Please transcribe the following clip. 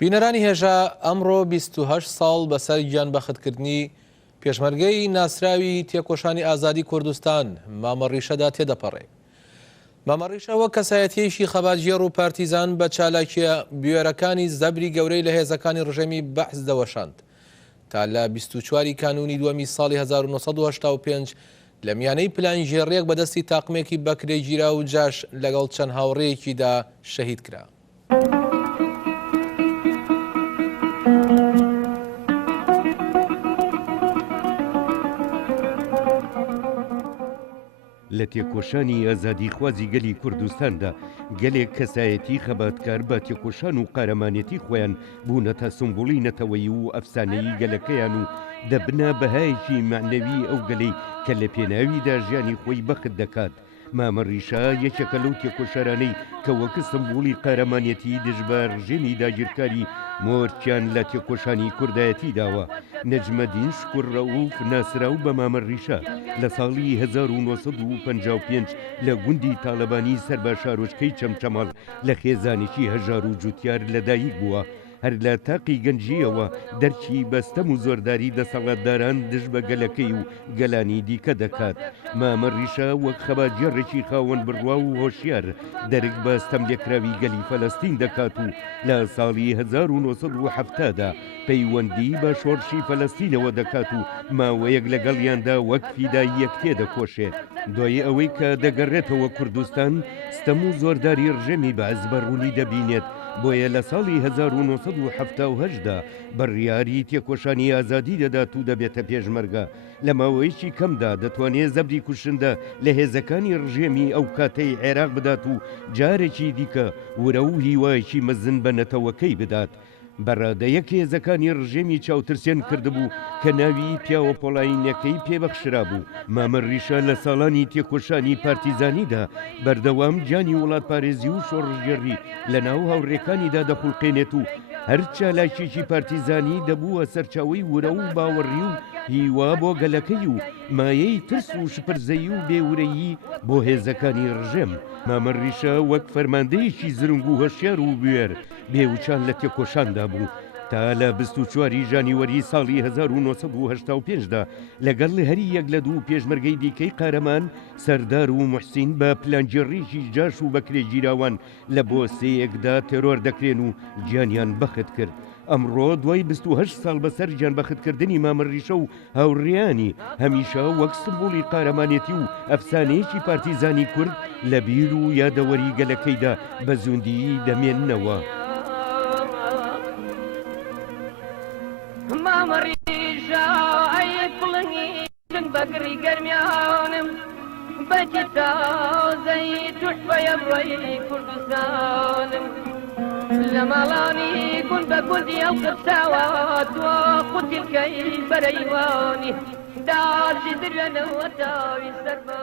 بینەرانی هێژە ئەمڕۆ 28 ساڵ بەسەر گیانبەختکردنی پێشمەرگەی ناسراوی تێکۆشانی ئازادی کوردستان مامەڕیشەدا تێدەپەڕێ. مامەڕیشە وەک کەسایەتیەیشی خەباتژێر و پارتیزان بە چالاکیە بوێرەکانی زەبری گەورەی لە هێزەکانی ڕژێمی بەحث دەوەشاند. تا لە 24 کانونی دووەمی ساڵی 1985 لە میانەی پلانژێڕێک بەدەستی تاقمێکی بەکرێگیرا و جاش لەگەڵ چەند هاوڕێیەکیدا شەهید کرا. لە تێکۆشانی ئازادیخوازی گەلی کوردستاندا گەلێک کەسایەتی خەباتکار بە تێکۆشان و قارەمانێتی خۆیان بوونەتە سمبوڵی نەتەوەیی و ئەفسانەیی گەلەکەیان و دەبنە بەهایەکی معنەوی ئەو گەلەی کە لە پێناویدا ژیانی خۆی بەخت دەکات. مامەڕیشە یەکێکە لەو تێکۆشەرانەی کە وەکە سمبوڵی قارەمانێتی دژبە ڕژێمی داگیرکاری مۆرچیان لە تێکۆشانی کوردایەتی داوە. نەجمەدین شکوڕەوف ناسراو بە مامەڕیشە لە ساڵی 1955 لە گوندی تاڵەبانی سەربە شارۆچکەی چەمچەماڵ لە خێزانێکی هەژار و جوتیار لەدایک بووە. هەر لە تاقی گەنجیەوە دەرچی بەستەم و زۆرداری دەسەڵاتداران دژ بە گەلەکەی و گەلانی دیکە دەکات. مامەڕیشە وەک خەباتژێڕێکی خاوەن بڕوا و هۆشیار دەرک بە ستەملێکراوی گەلی فەلەستین دەکات و لە ساڵی 1970دا پەیوەندی بە شۆڕشی فەلەستینەوە دەکات و ماوەیەک لەگەڵیاندا وەک فیداییەک تێدەکۆشێ. دوای ئەوەی کە دەگەڕێتەوە کوردستان ستەم و زۆرداری ڕژێمی بەعز بەڕوونی دەبینێت. بۆیە لە ساڵی 1970دا بڕیاری تێکۆشانی ئازادی دەدات و دەبێتە پێشمەرگە. لە ماوەیەکی کەمدا دەتوانێت زەبری کوشندە لە هێزەکانی ڕژێمی ئەو کاتەی عێراق بدات و جارێکی دیکە ورە و هیوایەکی مەزن بە نەتەوەکەی بدات. بەڕادەیەک هێزەکانی ڕژێمی چاوترسێن کردبوو کە ناوی پیاوە پۆڵاینەکەی پێبەخشرا بوو. مامەڕیشە لە ساڵانی تێکۆشانی پارتیزانیدا بەردەوام گیانی وڵات پارێزی و شۆڕژێڕی لە ناو هاوڕێکانیدا دەخوڵقێنێت و هەر چالاکیێکی پارتیزانی دەبووە سەرچاوی ورە و باوەڕی و هیوا بۆ گەلەکەی و مایەی ترس و شپرزەیی و بێورەیی بۆ هێزەکانی ڕژێم. مامەڕیشە وەک فەرماندەیەکی زرنگ و هۆشیار و بوێر بێوچان لە تێکۆشاندا بوو. تا لە 24 ژانیوەری ساڵی 1985دا لەگەڵ هەری یەک لە دوو پێشمەرگەی دیکەی قارەمان سەردار و موحسین بە پلانجێڕێکی جاش و بەکرێگیراوان لە بۆسەیەکدا تێرۆر دەکرێن و گیانیان بەخت کرد. ئەمڕۆ دوای 28 ساڵ بەسەر گیانبەختکردنی مامەڕیشە و هاوڕێیانی هەمیشە وەک سمبوڵی قارەمانێتی و ئەفسانەیەکی پارتیزانی کورد لە بیر و یادەوەری گەلەکەیدا بە زوندی دەمێننەوە. مامەڕیشە ئەی پڵنگی بەگڕی گەرمیانم بەجێ تازەی توشبەیە بڕۆی کوردستانم لە ماڵانی گون بە گوندی ئەو قساوە تۆ قوتیلکەی بەرەیوانی داژی درێنەوە تاوی سەربە